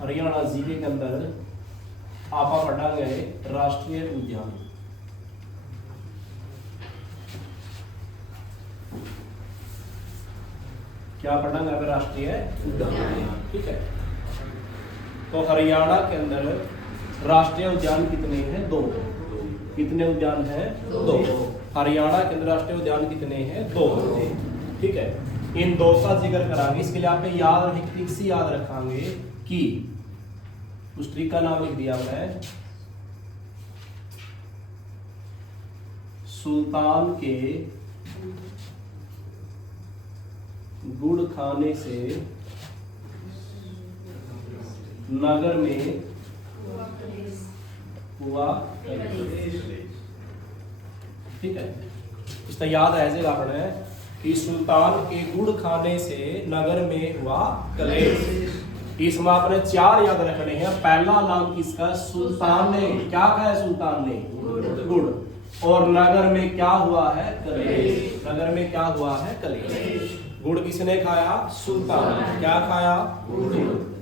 हरियाणा जिले के अंदर आपा पढ़ा गए राष्ट्रीय उद्यान। क्या पढ़ा गया? राष्ट्रीय उद्यान। ठीक है, तो हरियाणा के अंदर राष्ट्रीय उद्यान कितने हैं? 2। कितने उद्यान हैं? 2। हरियाणा के अंदर राष्ट्रीय उद्यान कितने हैं? 2। ठीक है, इन 2 का जिक्र करांगे। इसके लिए आप याद ट्रिक से याद रखेंगे कि उस ट्रिक का नाम लिख दिया मैं, सुल्तान के गुड़ खाने से नगर में हुआ। ठीक है, इसका याद रह जाएगा अपने कि सुल्तान के गुड़ खाने से नगर में हुआ कलेश। इसमें आपने 4 याद रखने हैं। पहला नाम किसका? सुल्तान ने। क्या कहा है सुल्तान ने? गुड़। और नगर में क्या हुआ है? कलेश। नगर में क्या हुआ है? कलेश। गुड़ किसने खाया? सुल्तान। क्या खाया? गुड़।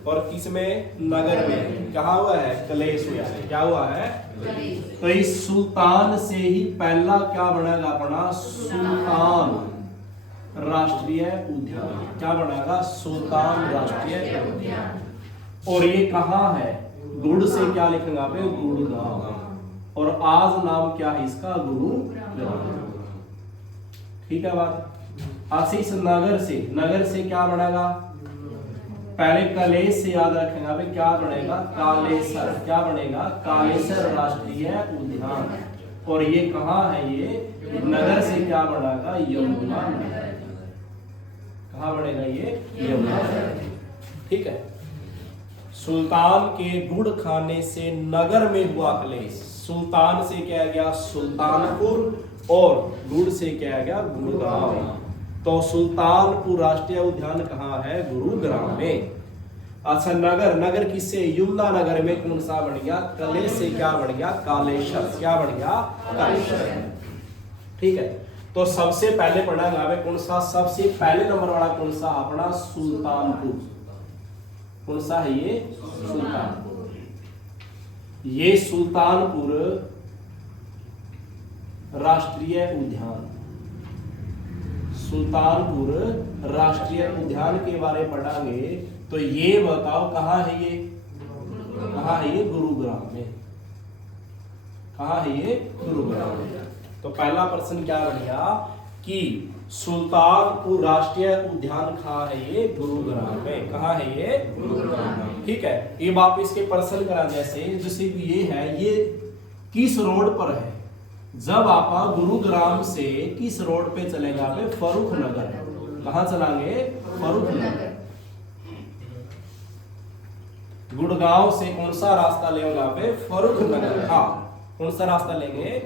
और किसमें? नगर में। क्या हुआ है? कलेश हुआ है। क्या हुआ है? तो इस सुल्तान से ही पहला क्या बनेगा अपना? सुल्तान राष्ट्रीय उद्यान। क्या बनेगा? सुल्तान राष्ट्रीय उद्यान। और ये कहाँ है? गुड़ से क्या लिखेंगे आप? गुड़गांव। और आज नाम क्या है इसका? गुरुग्राम। ठीक है बात। अच्छा, इस नगर से क्या बनेगा? पहले कलेश से याद रखेंगे अभी क्या बनेगा? कालेसर। क्या बनेगा? कालेसर राष्ट्रीय उद्यान। और ये कहाँ है? ये नगर से क्या बनेगा? यमुना नगर। कहाँ बनेगा ये? यमुना नगर। ठीक है, सुल्तान के गुड़ खाने से नगर में हुआ कलेश। सुल्तान से क्या गया? सुल्तानपुर। और गुड़ से क्या गया? गुड़गांव। तो सुल्तानपुर राष्ट्रीय उद्यान कहाँ है? गुरुग्राम में। अच्छा, नगर किससे? यमुना नगर में कौन सा बन गया? कलेश से क्या बन गया? कालेश्वर। क्या बन गया? कालेश्वर। ठीक है, तो सबसे पहले पढ़ा गया कौन सा? सबसे पहले नंबर वाला कौन सा? अपना सुल्तानपुर। कौन सा है ये? सुल्तानपुर। ये सुल्तानपुर राष्ट्रीय उद्यान। सुल्तानपुर राष्ट्रीय उद्यान के बारे में पढ़ांगे। तो ये बताओ कहाँ है ये? कहाँ है ये? गुरुग्राम में। कहाँ है ये? गुरुग्राम में। तो पहला प्रश्न क्या बन गया कि सुल्तानपुर राष्ट्रीय उद्यान कहाँ है ये? गुरुग्राम में। कहाँ है ये? गुरुग्राम में। ठीक है, ये आप इसके प्रश्न करा जैसे ये है, ये किस रोड पर है? जब आप गुरुग्राम से किस रोड पे चलेगा? पे फर्रुख नगर। कहाँ चलेंगे? फर्रुख नगर। गुड़गांव से कौन सा रास्ता लेगा? पे फर्रुख नगर। हाँ, कौन सा रास्ता लेंगे?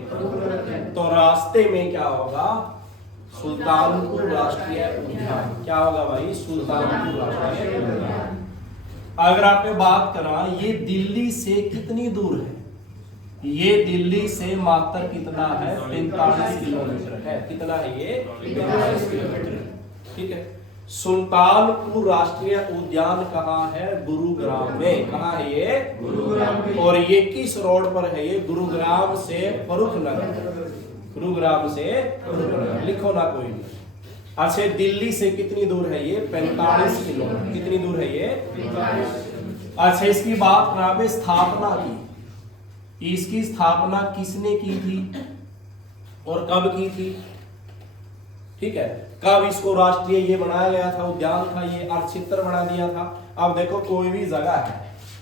तो रास्ते में क्या होगा? सुल्तानपुर राष्ट्रीय उद्यान। क्या होगा भाई? सुल्तानपुर राष्ट्रीय उद्यान। अगर आप बात करा, ये दिल्ली से कितनी दूर है? ये दिल्ली से मात्र कितना है? 45 किलोमीटर है। कितना है ये? 45 किलोमीटर। ठीक है, सुल्तानपुर राष्ट्रीय उद्यान कहाँ है? गुरुग्राम में। कहाँ है ये? गुरुग्राम में। और ये किस रोड पर है? ये गुरुग्राम से फर्रुख नगर। गुरुग्राम से फर्रुख नगर लिखो ना कोई भी। अच्छा, दिल्ली से कितनी दूर है ये? 45 किलोमीटर। कितनी दूर है ये? 45। अच्छा, इसकी बात करा स्थापना की। इसकी स्थापना किसने की थी और कब की थी? ठीक है, कब इसको राष्ट्रीय ये बनाया गया था? उद्यान था ये, अर्थ क्षेत्र बना दिया था। अब देखो, कोई भी जगह है,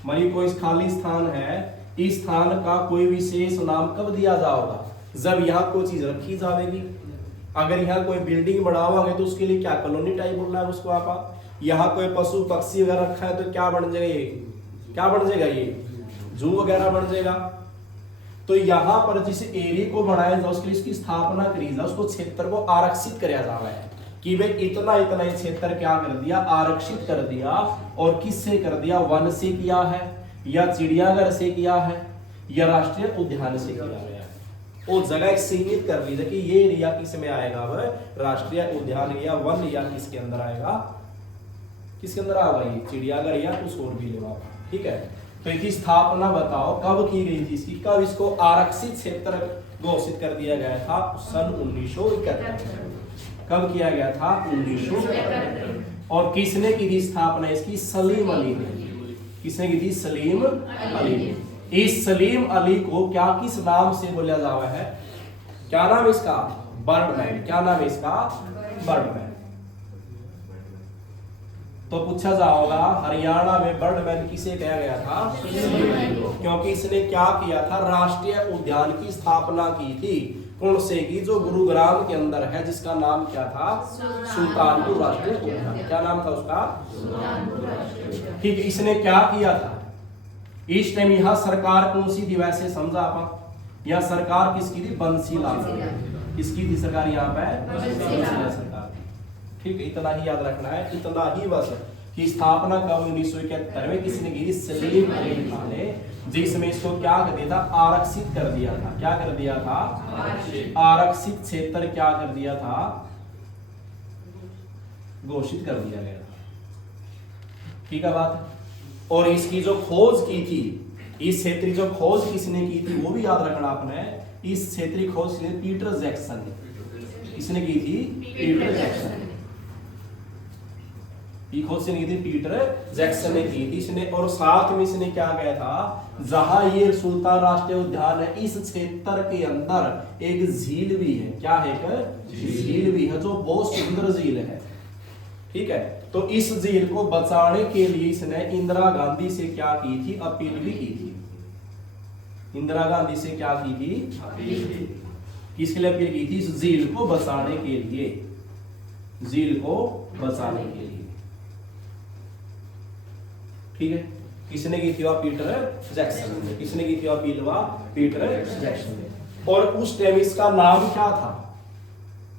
मानी कोई खाली स्थान है, इस स्थान का कोई विशेष नाम कब दिया जाएगा? जब यहाँ कोई चीज रखी जाएगी। अगर यहाँ कोई बिल्डिंग बनाओगे तो उसके लिए क्या कॉलोनी टाइप बोलना है उसको आप। यहाँ कोई पशु पक्षी वगैरह रखा है तो क्या बन जाएगा ये? क्या बन जाएगा ये? जू वगैरह बन जाएगा। तो यहाँ पर जिस एरिया को बनाया जाए उसके लिए इसकी स्थापना करी जाए, उसको क्षेत्र को आरक्षित कराया जा रहा है कि भाई इतना इतना ही क्षेत्र क्या कर दिया? आरक्षित कर दिया। और किससे कर दिया? वन से किया है, या चिड़ियाघर से किया है, या राष्ट्रीय उद्यान से किया गया है। वो जगह सीमित कर ली कि ये एरिया किस में आएगा? वह राष्ट्रीय उद्यान या वन या किसके अंदर आएगा? किसके अंदर आएगा? ये चिड़ियाघर या कुछ और भी लेगा। ठीक है, तो इसकी स्थापना बताओ कब की गई थी इसकी, कब इसको आरक्षित क्षेत्र घोषित कर दिया गया था? सन 1971। कब किया गया था? 1971। और किसने की थी स्थापना इसकी? सलीम अली ने। किसने की थी? सलीम अली ने। इस सलीम अली को क्या किस नाम से बोला जावा है? क्या नाम इसका? बर्डमैन। क्या नाम है इसका? बर्डमैन। तो पूछा जाएगा हरियाणा में बर्डमैन किसे कहा गया था? क्योंकि इसने क्या किया था? राष्ट्रीय उद्यान की स्थापना की थी। कौन से की? जो गुरुग्राम के अंदर है, जिसका नाम क्या था? सुल्तानपुर राष्ट्रीय उद्यान। क्या नाम था उसका? ठीक है, इसने क्या किया था? इस टाइम यहाँ सरकार कौन सी थी वैसे समझा आप? यहाँ सरकार किसकी थी? बंसीलाल। किसकी थी सरकार यहाँ पे? बंसीलाल सरकार। ठीक है, इतना ही याद रखना है, इतना ही बस कि स्थापना कब 1971 में किसने की? सलीम अली खान ने, जिसमें इसको क्या कर दिया था? आरक्षित कर दिया था। क्या कर दिया था? आरक्षित क्षेत्र क्या कर दिया था? घोषित कर दिया गया था। ठीक है बात। और इसकी जो खोज की थी, इस क्षेत्र की जो खोज किसने की थी वो भी याद रखना आपने। इस क्षेत्र की खोज पीटर जैक्सन ने। किसने की थी? Peter Jackson. खोज से नहीं थी, पीटर जैक्सन ने की थी इसने। और साथ में इसने क्या किया था? जहां ये सुल्तान राष्ट्रीय उद्यान है, इस क्षेत्र के अंदर एक झील भी है। क्या है? एक झील भी है जो बहुत सुंदर झील है। ठीक है, तो इस झील को बचाने के लिए इसने इंदिरा गांधी से क्या की थी? अपील भी की थी। इंदिरा गांधी से क्या की थी? किसके लिए अपील की थी? इस झील को बचाने के लिए। झील को बचाने के लिए। ठीक है, किसने की थी? पीटर जैक्सन ने। किसने की थी अपील? पीटर जैक्सन ने। और उस टाइम इसका नाम क्या था?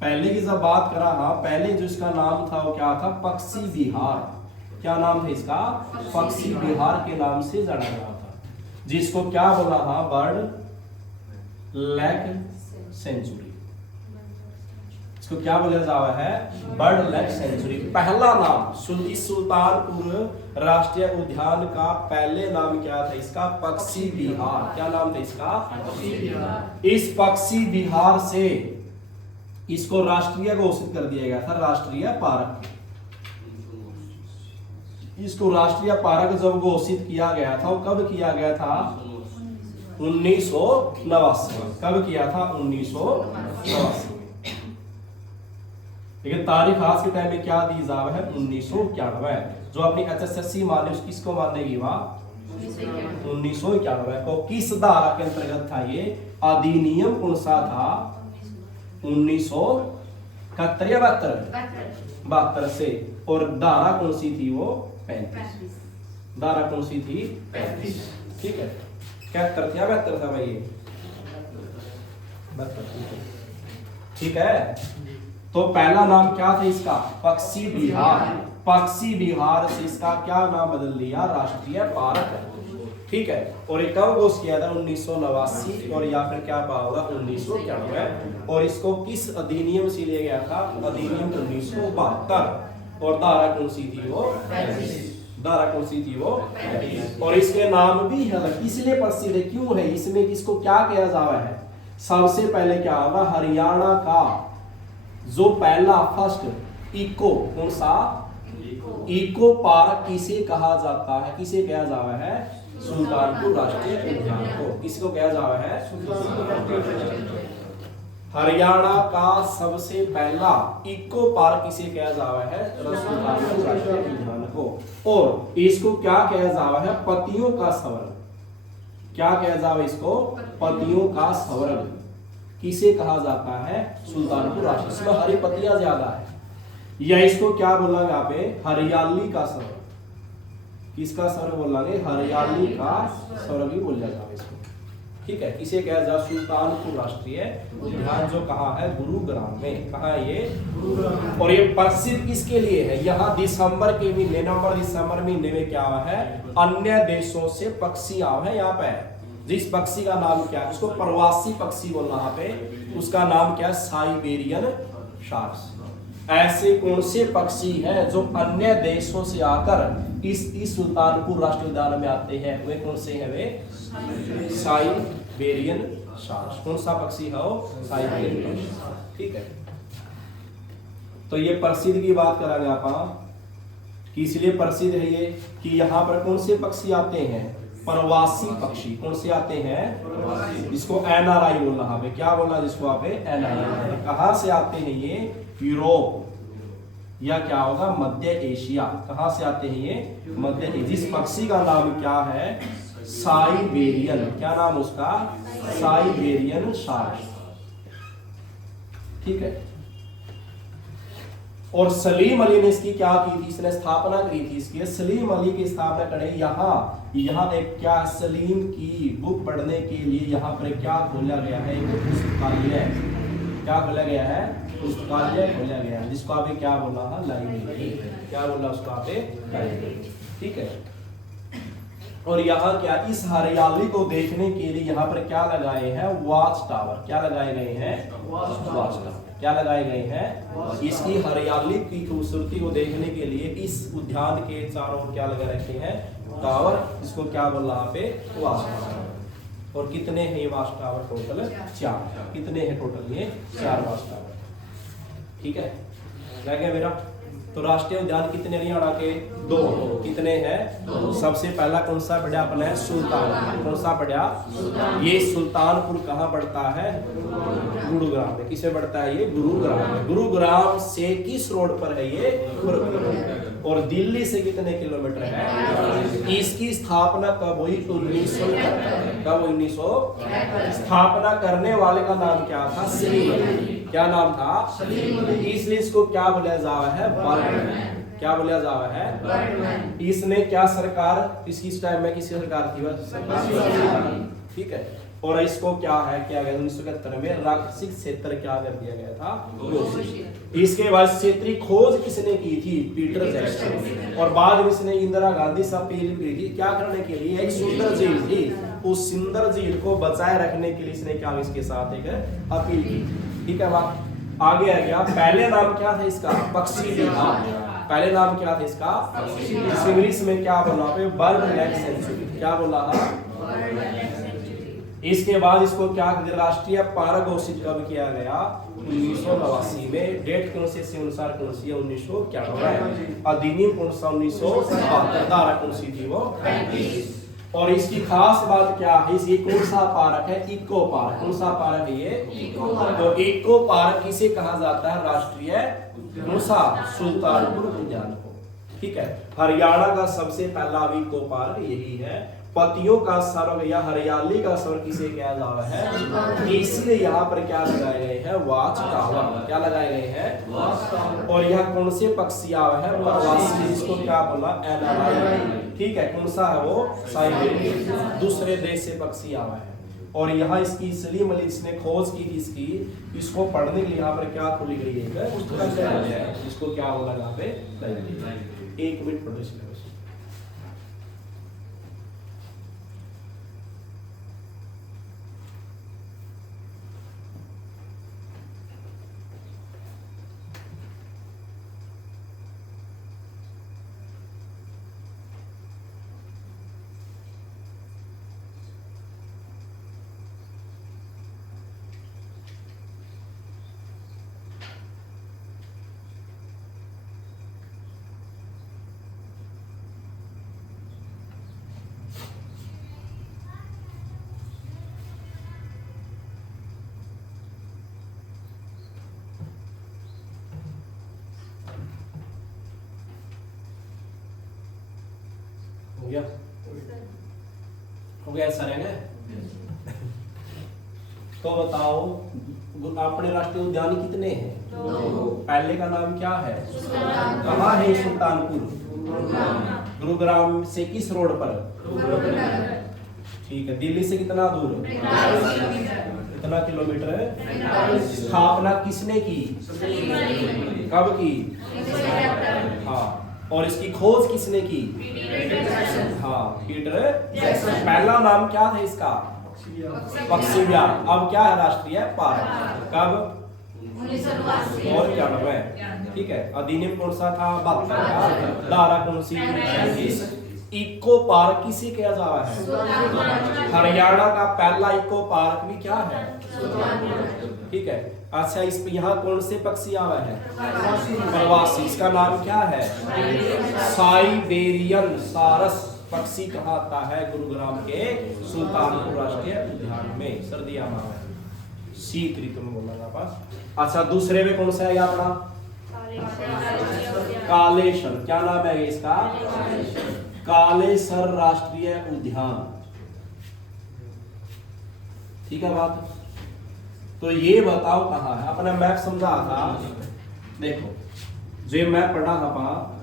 पहले की जब बात करा, हाँ, पहले जो इसका नाम था वो क्या था? पक्षी विहार। क्या नाम था इसका? पक्षी विहार के नाम से जाना जाता था, जिसको क्या बोला? हाँ, बर्ड लैक सेंचुरी। इसको क्या बोला जाता है? Bird lake sanctuary. पहला नाम सुल्तानपुर राष्ट्रीय उद्यान का पहले नाम क्या था इसका? पक्षी विहार। क्या नाम था इसका? पक्षी विहार। इस पक्षी विहार से इसको राष्ट्रीय घोषित कर दिया गया था, राष्ट्रीय पार्क। इसको राष्ट्रीय पार्क जब घोषित किया गया था, वो कब किया गया था? 1989। कब किया था? 1989। लेकिन तारीख आज के टाइम में क्या दी जा रहा है? 1991। जो अपनी HSSC माने किसको मानेगी? वहां 1991 को। किस धारा के अंतर्गत था ये अधिनियम? कौन सा था? 1971 या 72 से। और धारा कौन सी थी वो? 35। धारा कौन सी थी? 35। ठीक है, 71 या 72 था भाई? 72। ठीक है, तो पहला नाम क्या था इसका? पक्षी विहार। पक्षी विहार से इसका क्या नाम बदल दिया? राष्ट्रीय पार्क। ठीक है, और ये कब घोषित किया था? 1989। और या फिर क्या पाओगा? 1991। और इसको किस अधिनियम से लिया गया था? अधिनियम 1972। और धारा कौन सी थी वो? 35। धारा कौन सी थी वो? 35। और इसके नाम भी है, इसलिए प्रसिद्ध है। क्यों है? इसमें इसको क्या किया जा रहा है? सबसे पहले क्या होगा? हरियाणा का जो पहला फर्स्ट इको, कौन सा? इको पार्क किसे कहा जाता है? किसे कहा जा रहा है? सुल्तानपुर राष्ट्रीय उद्यान को। किसको कहा जा रहा है? हरियाणा का सबसे पहला इको पार्क किसे कहा जा रहा है? सुल्तानपुर राष्ट्रीय उद्यान को। और इसको क्या कहा जा रहा है? पतियों का स्वर्ग। क्या कहा जा रहा है इसको? पतियों का स्वर्ग। किसे कहा जाता है? सुल्तानपुर राष्ट्रीय। इसमें हरी पत्तियां ज्यादा है। या इसको क्या बोला यहाँ पे? हरियाली का स्वर्ग। किसका स्वर्ग बोलेंगे? हरियाली का स्वर्ग ही बोल जाता है इसको। ठीक है, किसे कहा जा? सुल्तानपुर राष्ट्रीय उद्यान, जो कहाँ है? गुरुग्राम में। कहाँ है ये? गुरुग्राम। और ये प्रसिद्ध किसके लिए है? यहाँ दिसंबर के महीने, नवंबर दिसंबर महीने में क्या हुआ है? अन्य देशों से पक्षी आए हैं यहाँ पे। जिस पक्षी का नाम क्या है? उसको प्रवासी पक्षी बोलना यहाँ पे। उसका नाम क्या है? Siberian sharks. ऐसे कौन से पक्षी हैं जो अन्य देशों से आकर इस सुल्तानपुर राष्ट्रीय उद्यान में आते हैं? वे कौन से हैं? वे साइबेरियन शार्क। कौन सा पक्षी है वो? साइबेरियन। ठीक है, तो ये प्रसिद्ध की बात करेंगे आप कि इसलिए प्रसिद्ध है ये कि यहाँ पर कौन से पक्षी आते हैं? प्रवासी पक्षी। कौन से आते हैं? जिसको एनआरआई बोलना है। क्या बोलना जिसको आप? एनआरआई। कहाँ से आते हैं ये? यूरोप या क्या होगा? मध्य एशिया। कहाँ से आते हैं ये? मध्य एशिया। जिस पक्षी का नाम क्या है? साइबेरियन। क्या नाम उसका? Siberian shark. ठीक है, और सलीम अली ने इसकी क्या की थी? इसने स्थापना करी थी इसकी। सलीम अली की स्थापना करे यहाँ एक क्या सलीम की बुक पढ़ने के लिए यहाँ पर क्या खोला गया है? एक पुस्तकालय। क्या खोला गया है? पुस्तकालय खोला गया है, जिसको आप क्या बोला है? लाइब्रेरी। क्या बोला उसको आप? लाइब्रेरी। ठीक है, और यहाँ क्या इस हरियाली को देखने के लिए यहाँ पर क्या लगाए हैं? Watch tower. क्या लगाए गए हैं? Watch tower. क्या लगाए गए हैं? इसकी हरियाली की खूबसूरती को देखने के लिए इस उद्यान के चारों ओर क्या लगा रखे हैं? टावर। इसको क्या बोल रहा पे? Watch tower. और कितने हैं ये वॉच टावर? टोटल 4। कितने हैं टोटल? ये 4 वॉच टावर। ठीक है, रह गया मेरा। तो राष्ट्रीय उद्यान कितने हरियाणा के? 2। कितने हैं? सबसे पहला कौन सा बढ़िया अपना है? सुल्तानपुर। कौन सा बढ़िया? ये सुल्तानपुर कहाँ पड़ता है? गुरुग्राम में। किसे पड़ता है ये? गुरुग्राम में। गुरुग्राम से किस रोड पर है ये? और दिल्ली से कितने किलोमीटर है? इसकी स्थापना कब हुई? 1900। कब? 1900। स्थापना करने वाले का नाम क्या था? सलीम अली। क्या नाम था? सलीम अली। इसलिए इसको क्या बोला जावा है? बर्डमैन। क्या बोला जावा है? बर्डमैन। इसने क्या सरकार इसकी टाइम में किसी सरकार थी? सरकार। ठीक है, और इसको क्या है? क्या गया 1971 में राक्षसिक क्षेत्र क्या कर दिया गया था? इसके बाद क्षेत्रीय खोज किसने की थी? Peter Jackson. और बाद में इसने इंदिरा गांधी से अपील की थी। क्या करने के लिए? एक सुंदर झील थी, उस सुंदर झील को बचाए रखने के लिए इसने क्या इसके साथ एक अपील की। ठीक है, बात आगे आ गया। पहले नाम क्या था इसका? पक्षी विभाग। पहले नाम क्या था इसका? इंग्लिश में क्या बोला? Bird life sanctuary. क्या बोला? इसके बाद इसको क्या राष्ट्रीय पार्क घोषित कब किया गया? 1989 में। डेट कौन से अनुसार कौन सी है? 1991। अधिनियम कौन सा? 1972। धारा कौन सी थी वो? 35। और इसकी खास बात क्या है? ये कौन सा पार्क है? Eco park. कौन सा पार्क है ये? Eco park. तो इको पार्क किसे कहा जाता है? राष्ट्रीय कौन सा? सुल्तानपुर उद्यान को। ठीक है, हरियाणा का सबसे पहला इको पार्क यही है। पतियों का स्वर्ग या हरियाली का स्वर्ग किसे कहा जाता है? इसलिए यहाँ पर क्या लगाए गए हैं? Watch tower. क्या लगाए गए हैं? Watch tower. और यह कौन से पक्षी आवे हैं? प्रवासी। जिसको क्या बोला? एनआरआई। ठीक है, कौन सा है वो? साइबेरियन। दूसरे देश से पक्षी आवा है। और यहाँ इसकी सलीम अली इसने खोज की थी इसकी। इसको पढ़ने के लिए यहाँ पर क्या खोली गई है? पुस्तकालय। इसको क्या बोला यहाँ पे? लाइब्रेरी। 1 मिनट पढ़ो इसमें। हो गया सर है? तो बताओ अपने राष्ट्रीय उद्यान कितने हैं? 2। पहले का नाम क्या है? कहाँ है? सुल्तानपुर। गुरुग्राम से किस रोड पर? ठीक है, दिल्ली से कितना दूर? कितना किलोमीटर है? स्थापना किसने की? कब की? हाँ, और इसकी खोज किसने की? हाँ, पीटर जैक्सन। पहला नाम क्या था इसका? पक्षी विहार। अब क्या है? राष्ट्रीय पार्क। कब? और 91। ठीक है, अधिनियम कौन सा था? 72। धारा कौन सी? 35। इको पार्क किसे कहा जावा है? हरियाणा का पहला इको पार्क भी क्या है? ठीक है। अच्छा, इस पे यहाँ कौन से पक्षी आवा है? प्रवासी। इसका नाम क्या है? साइबेरियन सारस पक्षी कहा आता है गुरुग्राम के सुल्तानपुर राष्ट्रीय उद्यान में, सर्दियां में, शीत ऋतु में बोला पास। अच्छा, दूसरे में कौन सा है अपना? कालेसर। क्या नाम है इसका? कालेसर राष्ट्रीय उद्यान। ठीक है बात। तो ये बताओ कहाँ है? अपना मैप समझा था, देखो जो मैप पढ़ा था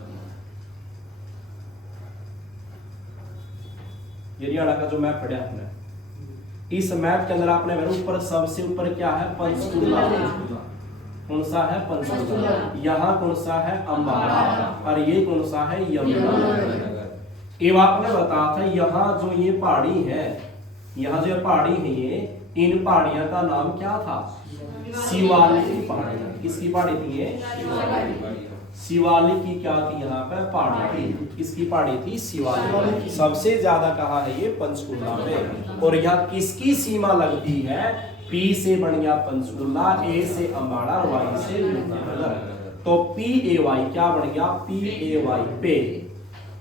हरियाणा का जो मैप पढ़ा आपने, इस मैप के अंदर आपने ऊपर सबसे ऊपर क्या है? पंचकूला। कौन सा है? पंचकूला। यहाँ कौन सा है? अम्बाला। और ये कौन सा है? यमुनानगर। ये आपने बताया था यहाँ जो ये पहाड़ी है, यहाँ जो पहाड़ी है ये, इन पहाड़ियों का नाम क्या था? शिवालिक की पहाड़ी। किसकी पहाड़ी थी ये? शिवालिक की क्या थी? यहाँ पे पहाड़ी थी। किसकी पहाड़ी थी? शिवालिक। सबसे ज्यादा कहा है ये? पंचकूला में। और यहाँ किसकी सीमा लगती है? पी से बन गया पंचकूला, ए से अम्बाड़ा, वाई से यमुनानगर। तो पी ए वाई क्या बन गया? पी ए वाई पे।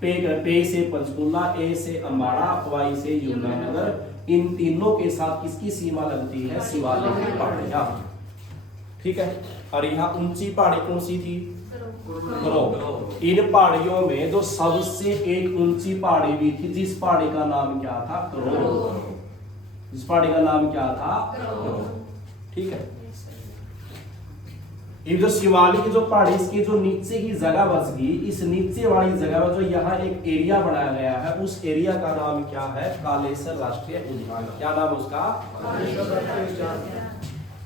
पे से पंचकूला, ए से अम्बाड़ा, वाई से यमुनानगर। इन तीनों के साथ किसकी सीमा लगती है? शिवालिक की पहाड़ियां। ठीक है। और यहाँ ऊंची पहाड़ी कौन सी थी? इन पहाड़ियों में जो सबसे एक ऊंची पहाड़ी भी थी, जिस पहाड़ी का नाम क्या था? करो। जिस पहाड़ी का नाम क्या था? ठीक है। ये जो शिवालिक की जो पहाड़ी, इसकी जो नीचे की जगह बच गई, इस नीचे वाली जगह में जो यहाँ एक एरिया बनाया गया है, उस एरिया का नाम क्या है? कालेसर राष्ट्रीय उद्यान। क्या नाम उसका?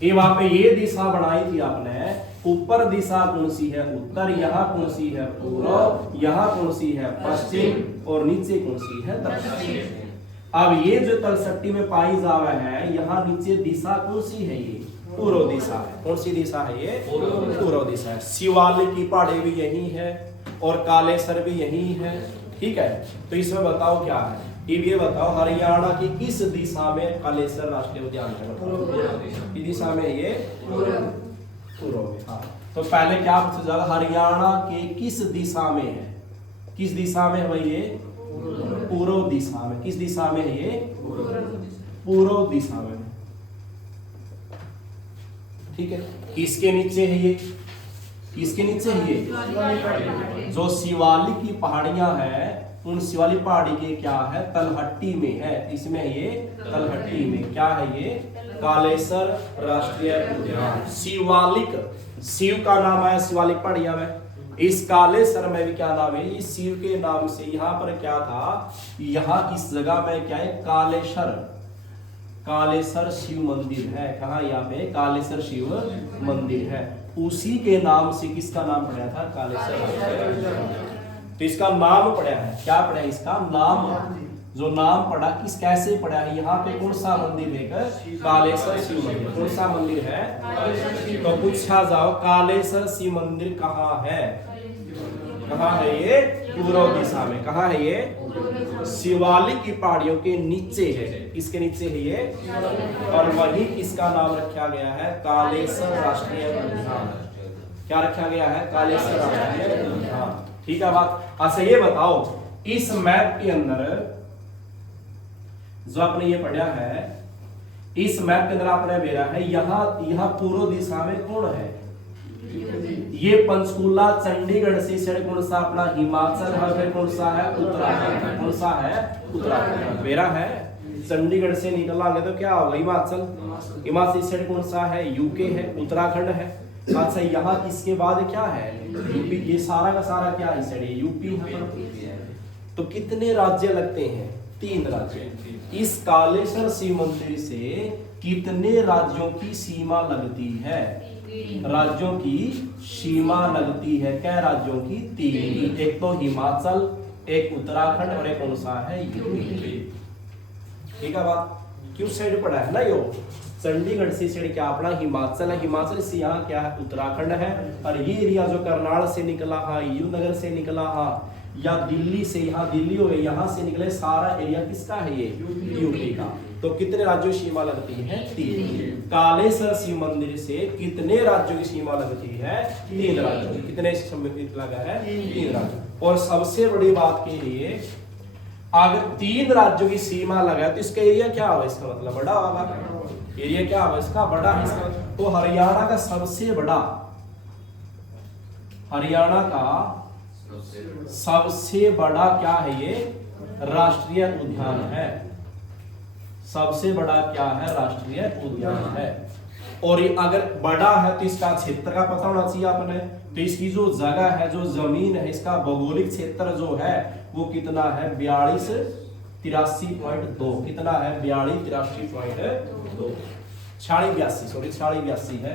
ये वहां पे ये दिशा बनाई थी आपने, ऊपर दिशा कौन सी है? उत्तर। यहाँ कौन सी है? पूर्व। यहाँ कौन सी है? पश्चिम। और नीचे कौन सी है? दक्षिण। अब ये जो तलसट्टी में पाई जावा है, यहाँ नीचे दिशा कौन सी है? ये पूर्व दिशा है। कौन सी दिशा है ये? पूर्व दिशा है। शिवालिक की पहाड़ी भी यही है और कालेसर भी यही है। ठीक है। तो इसमें बताओ क्या है? ये बताओ हरियाणा की किस दिशा में कालेसर राष्ट्रीय उद्यान है? किस दिशा में ये? पूर्व में। हाँ, तो पहले क्या पूछा जाएगा? हरियाणा के किस दिशा में है? किस दिशा में है भाई ये? पूर्व दिशा में। किस दिशा में है ये? पूर्व दिशा में। ठीक है। किसके नीचे है ये? किसके नीचे है ये? जो शिवालिक की पहाड़ियां हैं, उन शिवालिक पहाड़ी के क्या है? तलहट्टी में है। इसमें ये तलहट्टी में क्या है? ये कालेसर राष्ट्रीय उद्यान। शिवालिक, शिव का नाम है शिवालिक पहाड़ियां में। इस कालेसर में भी क्या नाम है? इस शिव के नाम से यहाँ पर क्या था? यहाँ इस जगह में क्या है? कालेसर। कालेसर शिव मंदिर है। कहा? यहाँ पे कालेसर शिव मंदिर है। उसी के नाम से किसका नाम पड़ा था? कालेसर। तो इसका नाम पड़ा है, क्या पड़ा है? इसका नाम। जो नाम पड़ा, किस कैसे पड़ा है? यहाँ पे कौन सा मंदिर है? कालेसर शिव मंदिर। कौन सा मंदिर है? तो पूछा जाओ कालेसर शिव मंदिर कहाँ है? कहाँ है ये? पूर्व दिशा में। कहाँ है ये? शिवालिक की पहाड़ियों के नीचे है। किसके नीचे है ये? और वही इसका नाम रखा गया है कालेसर राष्ट्रीय उद्यान। क्या रखा गया है? कालेसर राष्ट्रीय उद्यान। ठीक है बात। अच्छा, ये बताओ इस मैप के अंदर जो आपने ये पढ़ा है, इस मैप के अंदर आपने भेजा है, यहाँ पूर्व दिशा में कौन है? ये पंचकूला चंडीगढ़ से सड़क कौन सा? अपना हिमाचल है। कौन सा है? उत्तराखंड। कौन सा है? उत्तराखंड। मेरा है चंडीगढ़ से निकलांगे तो क्या होगा? हिमाचल। हिमाचल सड़क कौन सा है? यूके है। उत्तराखंड है। अच्छा, यहाँ इसके बाद क्या है? यूपी। ये सारा का सारा क्या है? यूपी है। तो कितने राज्य लगते हैं? 3 राज्य। इस कालेसर शिव मंदिर से कितने राज्यों की सीमा लगती है? राज्यों की सीमा लगती है। क्या राज्यों की? 3। एक तो हिमाचल, एक उत्तराखंड और एक कौन सा है? यूपी। ठीक है बात। क्यों साइड पड़ा है ना? यो चंडीगढ़ से छेड़ के अपना हिमाचल है, हिमाचल से यहाँ क्या है उत्तराखंड है, और ये एरिया जो करनाल से निकला हाँ, यूनगर से निकला हाँ, या दिल्ली से, यहाँ दिल्ली हो गई, यहाँ से निकले, सारा एरिया किसका है ये यूपी का। तो कितने राज्यों की सीमा लगती है 3। कालेश्वर शिव मंदिर से कितने राज्यों की सीमा लगती है 3 राज्यों की। कितने लगा है 3 राज्यों। और सबसे बड़ी बात के लिए अगर 3 राज्यों की सीमा लगा तो इसका एरिया क्या होगा, इसका मतलब बड़ा होगा। एरिया क्या होगा इसका बड़ा है इसका। तो हरियाणा का सबसे बड़ा, हरियाणा का सबसे बड़ा क्या है ये राष्ट्रीय उद्यान है। सबसे बड़ा क्या है राष्ट्रीय उद्यान है। और ये अगर बड़ा है तो इसका क्षेत्र का पता होना चाहिए आपने। तो इसकी जो जगह है, जो जमीन है, इसका भौगोलिक क्षेत्र जो है वो कितना है 4283.2। कितना है 4283.2, 4682 है।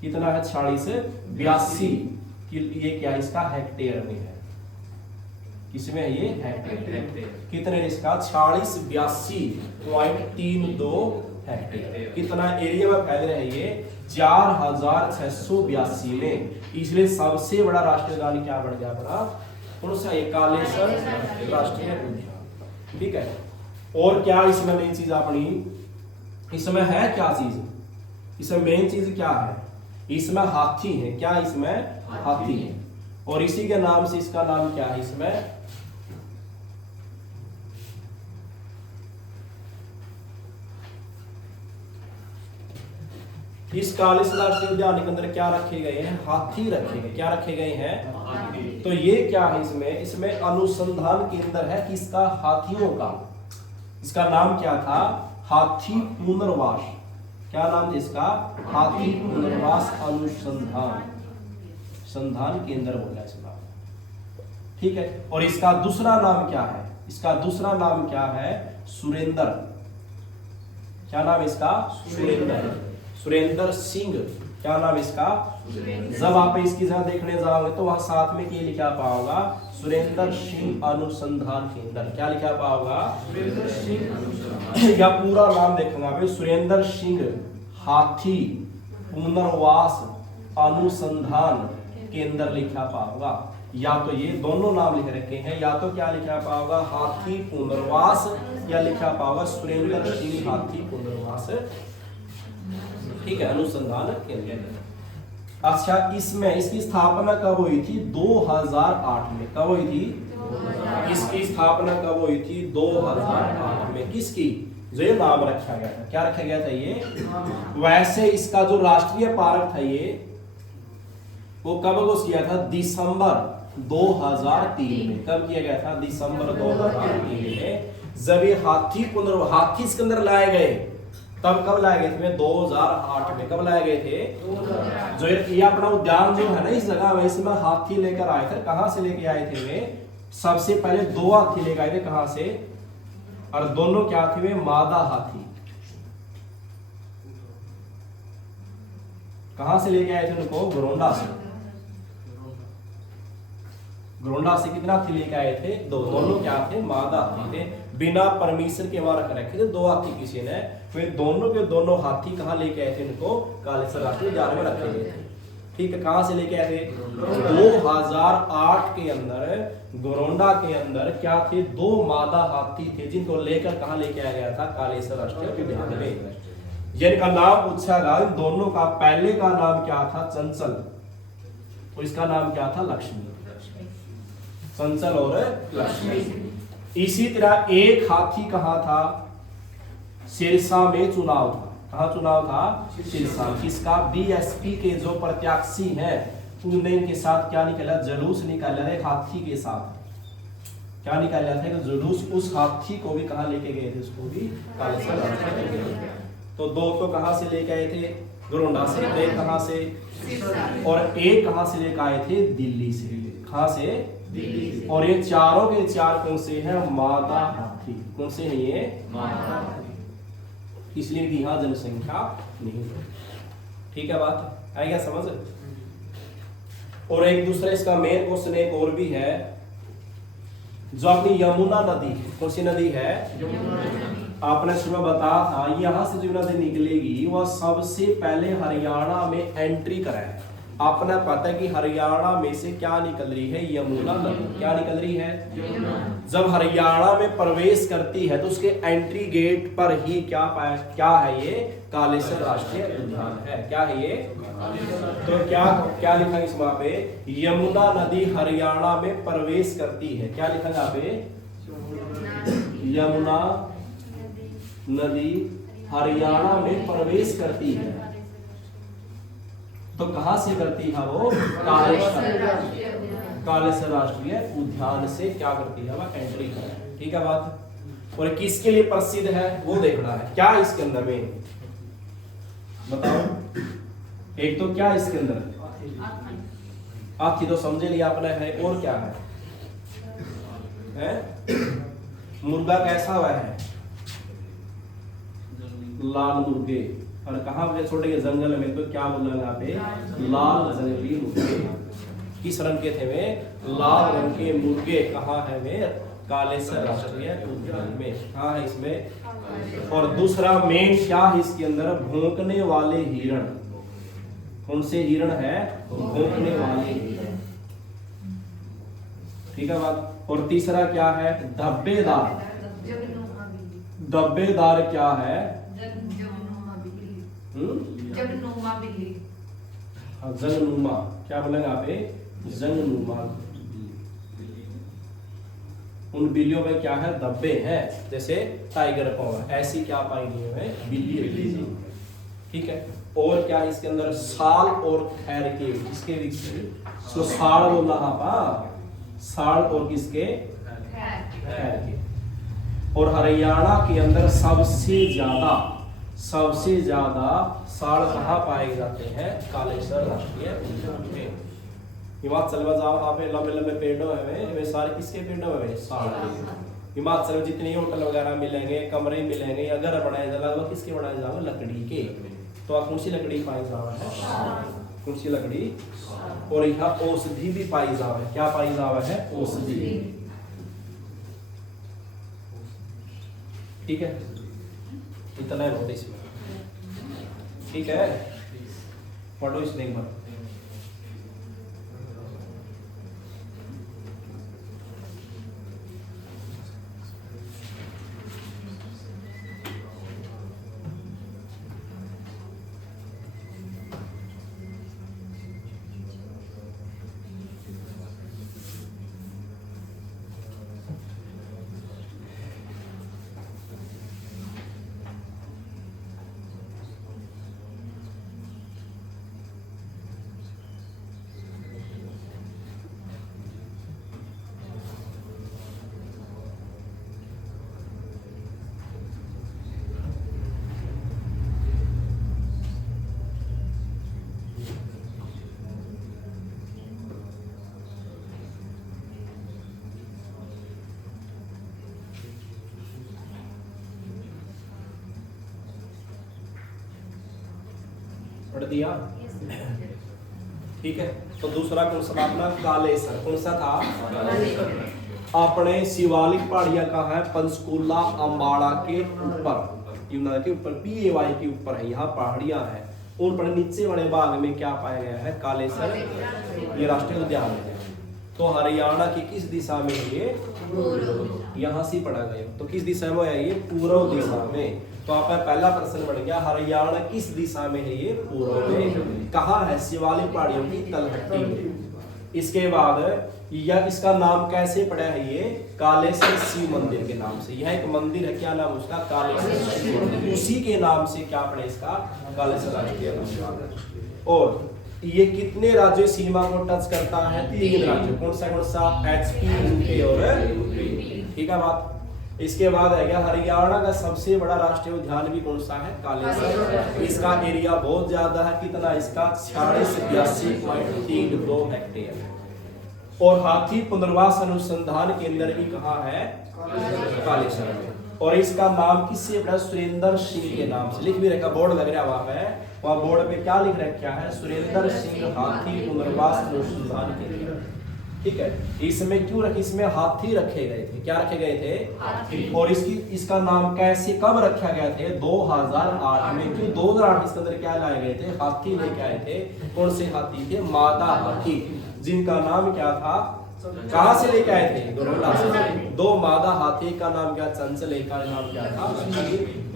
कितना है 4682 ये क्या इसका हेक्टेयर में है। किसमें है ये हेक्टेयर। कितने इसका 4682.32 हेक्टेयर। कितना एरिया में फैल रहा है ये 4682 में। इसलिए सबसे बड़ा राष्ट्रीय उद्यान क्या बन गया अपना कौन सा, कालेश्वर राष्ट्रीय उद्यान। ठीक है। और क्या इसमें मेन चीज अपनी, इसमें है क्या चीज, इसमें मेन चीज क्या है, इसमें हाथी है। क्या इसमें हाथी है। और इसी के नाम से इसका नाम क्या है, इसमें इस कालेश्वर राष्ट्रीय उद्यान के अंदर क्या रखे गए हैं, हाथी रखे गए। क्या रखे गए हैं, तो ये क्या है इसमें अनुसंधान केंद्र है किसका, हाथियों का। इसका नाम क्या था, हाथी पुनर्वास। क्या नाम था इसका, हाथी पुनर्वास अनुसंधान केंद्र बोला इसका। ठीक है। और इसका दूसरा नाम क्या है, इसका दूसरा नाम क्या है सुरेंद्र। क्या नाम इसका, सुरेंद्र सिंह। क्या नाम इसका, जब आप इसकी जगह देखने जाओगे तो वहां साथ में क्या लिखा पाओगा, सुरेंद्र सिंह अनुसंधान केंद्र। क्या लिखा पाओगा, या पूरा नाम देखूंगा भाई, सुरेंद्र सिंह हाथी पुनर्वास अनुसंधान केंद्र लिखा पाओगा। या तो ये दोनों नाम लिख रखे हैं, या तो क्या लिखा पाओगा हाथी पुनर्वास, या लिखा पाओगा सुरेंद्र सिंह हाथी पुनर्वास। ठीक है, अनुसंधान केंद्र। अच्छा, इसमें इसकी स्थापना कब हुई थी, 2008 में। कब हुई थी, इसकी स्थापना कब हुई थी, 2008 में। किसकी, जो ये नाम रखा गया था। क्या रखा गया था ये, वैसे इसका जो राष्ट्रीय पार्क था ये वो कब को किया था, दिसंबर 2003 में। कब किया गया था, दिसंबर 2003 में। जब ये हाथी इसके अंदर लाए गए, तब कब लाए गए थे, 2008 में। कब लाए गए थे, जो ये अपना उद्यान जो है ना इस जगह में, इसमें हाथी लेकर आए थे। कहां से लेके आए थे वे, सबसे पहले 2 हाथी लेकर आए थे। कहां से, और दोनों क्या थे वे, मादा हाथी। कहां से लेके आए थे उनको, गोरोंडा से। गोरोंडा से कितना हाथी लेके आए थे, 2। दोनों क्या थे, मादा हाथी थे। बिना परमिशन के वहां रख रखे थे 2 हाथी किसी ने। फिर दोनों के दोनों हाथी कहां लेके आए थे, इनको कालेश्वर राष्ट्रीय उद्यान में रखे गए थे। ठीक है, कहां से लेके आए थे, 2008 के अंदर गोरोंडा के अंदर क्या थे, 2 मादा हाथी थे, जिनको लेकर कहां लेके आया गया था, कालेश्वर राष्ट्रीय उद्यान में। जिनका नाम पूछा गया, इन दोनों का पहले का नाम क्या था, चंचल, और इसका नाम क्या था, लक्ष्मी। चंचल और लक्ष्मी। इसी तरह एक हाथी कहां था, सिरसा में चुनाव था। कहां चुनाव था, सिरसा। किसका, बीएसपी के जो प्रत्याशी हैं उन्होंने इनके साथ क्या निकाला, जुलूस निकाला है हाथी के साथ। क्या निकाला था, जुलूस। उस हाथी को भी कहां लेके गए थे, उसको भी कालेश्वर राष्ट्रीय उद्यान। तो 2 तो कहां से लेके आए थे, गोरोंडा से। 1 कहां से, और 1 कहां से लेकर आए थे, दिल्ली से। कहां से, दिल्ली से। और ये चारों के 4 कौन से हैं, मादा हाथी। कौन से हैं ये, मादा हाथी। इसलिए कि यहाँ जनसंख्या नहीं है। ठीक है, बात आएगा समझ। और एक दूसरा इसका मेन क्वेश्चन एक और भी है, जो अपनी यमुना नदी, कौन सी नदी है, आपने सुबह बताया था यहाँ से जो नदी निकलेगी वह सबसे पहले हरियाणा में एंट्री कराए। आपने पता है कि हरियाणा में से क्या निकल रही है, यमुना नदी। क्या निकल रही है? जब हरियाणा में प्रवेश करती है तो उसके एंट्री गेट पर ही क्या है ये कालेसर राष्ट्रीय उद्यान है। क्या है ये? तो क्या लिखा है इस वहां पे? यमुना नदी हरियाणा में प्रवेश करती है। क्या लिखा है यहाँ पे? यमुना नदी हरियाणा में प्रवेश करती है। तो कहां से करती है वो? कालेसर राष्ट्रीय उद्यान से क्या करती है? वह एंट्री है। ठीक है बात। और किसके लिए प्रसिद्ध है वो देखना है। क्या इसके अंदर में बताओ? एक तो क्या इसके अंदर हाथी तो समझे लिया आपने है। और क्या है? मुर्गा कैसा हुआ है? लाल मुर्गे। और कहाँ पे छोटे जंगल में तो क्या बोला यहाँ पे? लाल जंगली मुर्गे। किस रंग के थे वे? लाल रंग के मुर्गे। कहाँ है वे? कालेसर राष्ट्रीय उद्यान में। कहाँ है इसमें? और दूसरा मेन क्या है इसके अंदर? भौंकने वाले हिरण। कौन से हिरण है? भौंकने वाले हिरण। ठीक है बात। और तीसरा क्या है? धब्बेदार। धब्बेदार क्या है? जगनुमा बिल्ली। जगनुमा। क्या बोलेंगे आप? जगनुमा। उन बिल्लियों में क्या है? धब्बे हैं, जैसे टाइगर पावर। ऐसी क्या पाई गई है? बिल्ली। ठीक है। और क्या इसके अंदर? साल और खैर के। किसके? तो साल बोला आपा। साल और किसके? खैर के। और हरियाणा के अंदर सबसे ज्यादा साल कहाँ पाए जाते हैं? कालेसर राष्ट्रीय उद्यान में। हिमाचल में जाओ आप, लंबे लंबे पेड़ों में वे सारे किसके पेड़ों में? साल के। हिमाचल में जितने होटल वगैरह मिलेंगे, कमरे मिलेंगे या घर बनाए जाएगा, वो किसके बनाए जाएगा? लकड़ी के। तो आप कौन सी लकड़ी पाई जावा है? कौन सी लकड़ी? और यहाँ औषधि भी पाई जावा है। क्या पाई जावा है? औषधि। ठीक है। इतना है बहुत इसमें। ठीक है। पढ़ो इसमें एक बार। पढ़ दिया? ठीक है। तो दूसरा कौन सा अपना? कालेसर। कौन सा था? अपने शिवालिक पहाड़ियां कहाँ है? पंचकूला अम्बाड़ा के ऊपर, यमुना के ऊपर, PAY के ऊपर है। यहाँ पहाड़ियां हैं। उन पर नीचे वाले भाग में क्या पाया गया है? कालेसर। ये राष्ट्रीय उद्यान है। तो हरियाणा की किस दिशा में है ये? यहाँ से पढ़ा गया। तो किस दिशा में है ये? पूर्व दिशा में। तो आपका पहला प्रश्न बन गया, हरियाणा किस दिशा में है ये? पूर्व में। कहाँ है? शिवालिक पहाड़ियों की तलहटी में। इसके बाद यह इसका नाम कैसे पड़ा है? ये कालेसर शिव मंदिर के नाम से। यह एक मंदिर है। क्या नाम उसका? कालेसर शिव मंदिर। उसी के नाम से क्या पड़ा इसका? कालेसर राष्ट्रीय उद्यान। और ये कितने राज्य सीमा को टच करता है? 3 राज्य। कौन सा? HP, UK और यूपी। ठीक है बात। इसके बाद है क्या? हरियाणा का सबसे बड़ा राष्ट्रीय उद्यान भी कौन सा है? कालेसर। इसका एरिया बहुत ज्यादा है। कितना? इसका 4682.32 हेक्टेयर। और हाथी पुनर्वास अनुसंधान केंद्र भी कहाँ है? कालेसर में। और इसका नाम किससे पड़ा? सुरेंद्र सिंह के नाम से। लिख भी रखा, बोर्ड लग रहा वहां पे। वहां बोर्ड पे क्या लिख रखा है? सुरेंद्र सिंह हाथी पुनर्वास अनुसंधान केंद्र। ठीक है। इसमें क्यों रखे, इसमें हाथी रखे गए थे। क्या रखे गए थे? हाथी। और इसका नाम कैसे कब रखा गया थे? 2008 में। क्यों 2008 इसके अंदर क्या लाए गए थे? हाथी लेके आए थे। कौन से हाथी थे? मादा हाथी, जिनका नाम क्या था? कहां से लेके आए थे? गरोला से। दो मादा हाथी का नाम क्या? चंचल, एक का नाम क्या था?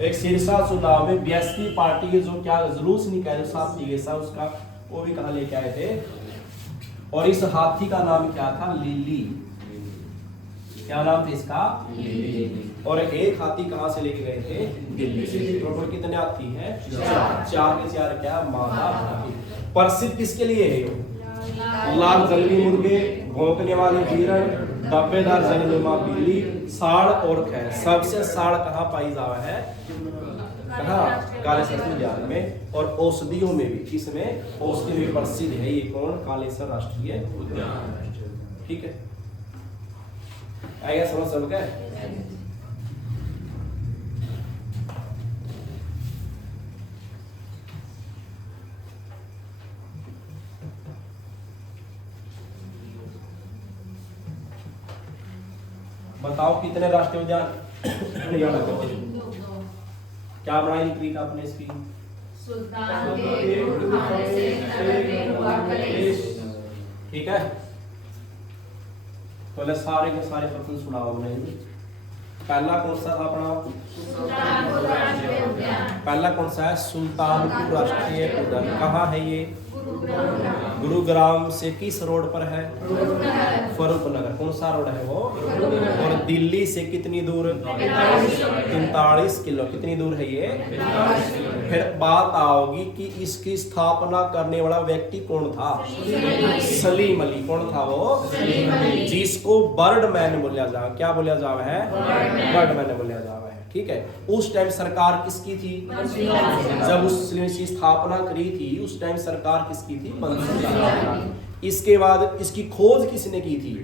एक सिरसा चुनाव में बीएसपी पार्टी के जो क्या जुलूस निकाले साथी के साथ, उसका वो भी कहां लेके आए थे? और इस हाथी का नाम क्या था? लिली। क्या नाम था इसका? लिली। और एक हाथी कहां से लेके गए थे? दिल्ली से। टोटल कितने हाथी हैं? चार के चार क्या? मादा हाथी। प्रसिद्ध किसके लिए है? लाल जंगली मुर्गे, भौंकने वाले हिरण, धब्बेदार जंगलनुमा बिल्ली, साड़ और खैर। सबसे साड़ कहाँ पाई जावा है? कहाँ? कालेसर उद्यान में। और औषधियों में भी, किसमें? औषधि में प्रसिद्ध है ये कौन? कालेसर राष्ट्रीय उद्यान। ठीक है, आएगा समझ सबका? बताओ कितने राष्ट्रीय उद्यान हरियाणा के? क्या बनाई निकली आपने इसकी? सुल्तान के गुड़ खाने से नगर में हुआ कलेश। ठीक है, पहले सारे के सारे प्रश्न सुनाओ मैंने। पहला कौन सा था अपना? सुल्तानपुर राष्ट्रीय उद्यान। पहला कौन सा है? सुल्तानपुर राष्ट्रीय उद्यान। कहाँ है ये? गुरुग्राम। गुरुग्राम से किस रोड पर है? फरूख नगर। कौन सा रोड है वो? और दिल्ली से कितनी दूर? 43 किलो। कितनी दूर है ये? फिर बात आओगी कि इसकी स्थापना करने वाला व्यक्ति कौन था? सलीम अली। कौन था वो? जिसको बर्डमैन बोला जा, क्या बोला जावा है? बर्डमैन बोला जावा है। ठीक है, उस टाइम सरकार किसकी थी? जब उसने स्थापना करी थी उस टाइम सरकार किसकी थी? बंसीलाल। इसके बाद इसकी खोज किसने की थी?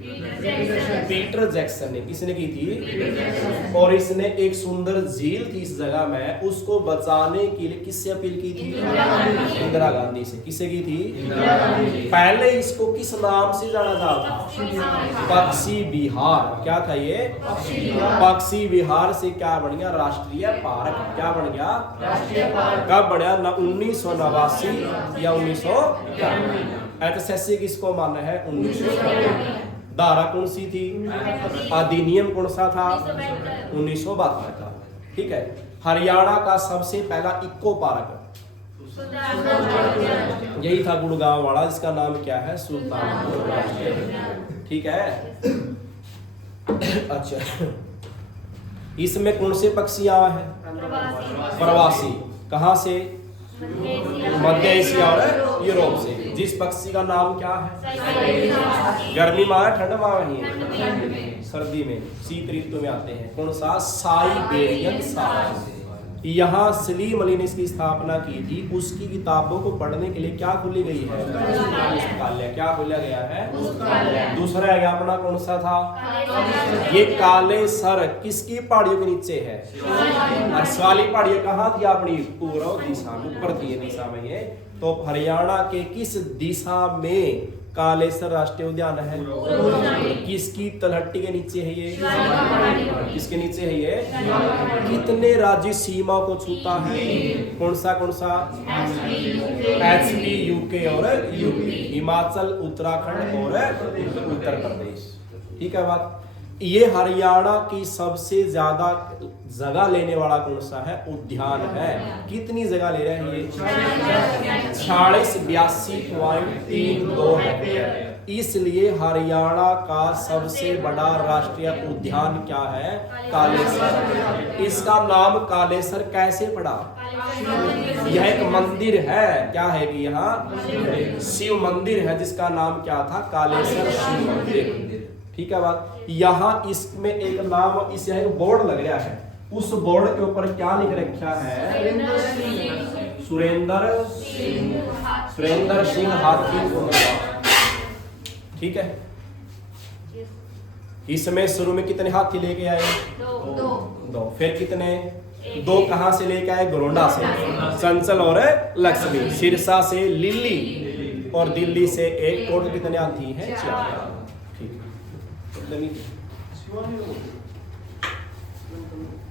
पीटर जैक्सन ने। किसने की थी? और इसने एक सुंदर झील थी इस जगह में, उसको बचाने के लिए किससे अपील की थी? इंदिरा गांधी से। किससे की थी? पहले इसको किस नाम से जाना जाता था? पक्षी विहार। क्या था ये? पक्षी विहार से क्या बन गया? राष्ट्रीय पार्क। क्या बन गया? राष्ट्रीय पार्क। कब बना? 1989 या 1991। एसएससी किसको माना है? 1991। धारा कौन सी थी? अधिनियम कौन सा था? 1972 का। ठीक है, हरियाणा का सबसे पहला इको पार्क यही था, गुड़गांव वाला, जिसका नाम क्या है? सुल्तानपुर राष्ट्रीय उद्यान। ठीक है, अच्छा, इसमें कौन से पक्षी आए हैं? प्रवासी। कहाँ से? मध्य एशिया और यूरोप से। जिस पक्षी का नाम क्या है? गर्मी में है, ठंड में नहीं? सर्दी में, शीत ऋतु में आते हैं। कौन सा? साइबेरियन सारस। यहाँ सलीम अली ने इसकी स्थापना की थी। उसकी किताबों को पढ़ने के लिए क्या खोली गई है? पुस्तकालय। क्या खोला गया है? दूसरा है अपना कौन सा था? ये कालेसर किसकी पहाड़ियों के नीचे है? अर्शवाली पहाड़ियां कहाँ थी अपनी? पूर्व दिशा में, ऊपर थी ये दिशा में ये। तो हरियाणा के किस दिशा में कालेसर राष्ट्रीय उद्यान है? किसकी तलहटी के नीचे है ये? किसके नीचे है ये? कितने राज्य सीमा को छूता है? कौन सा? एचपी, यूके और यूपी, हिमाचल, उत्तराखंड और उत्तर प्रदेश। ठीक है बात। ये हरियाणा की सबसे ज्यादा जगह लेने वाला कौन सा है? उद्यान है। कितनी जगह ले रहे हैं ये? 4682.32 हेक्टेयर। इसलिए हरियाणा का सबसे बड़ा राष्ट्रीय उद्यान क्या है? कालेसर। इसका नाम कालेसर कैसे पड़ा? यह एक मंदिर है। क्या है कि यहाँ शिव मंदिर है, जिसका नाम क्या था? कालेसर शिव मंदिर। ठीक है बात। यहाँ इसमें एक नाम, इस यहाँ एक बोर्ड लग रहा है, उस बोर्ड के ऊपर क्या लिख रखा है? सुरेंद्र सिंह हाथी। ठीक है, इसमें शुरू में कितने हाथी लेके आए? दो। फिर कितने? 2 कहां से लेके आए? गोरोंडा से। चंचल और लक्ष्मी। सिरसा से लिली और दिल्ली से एक। टोटल कितने हाथी हैं? 4। इतने नहीं थे।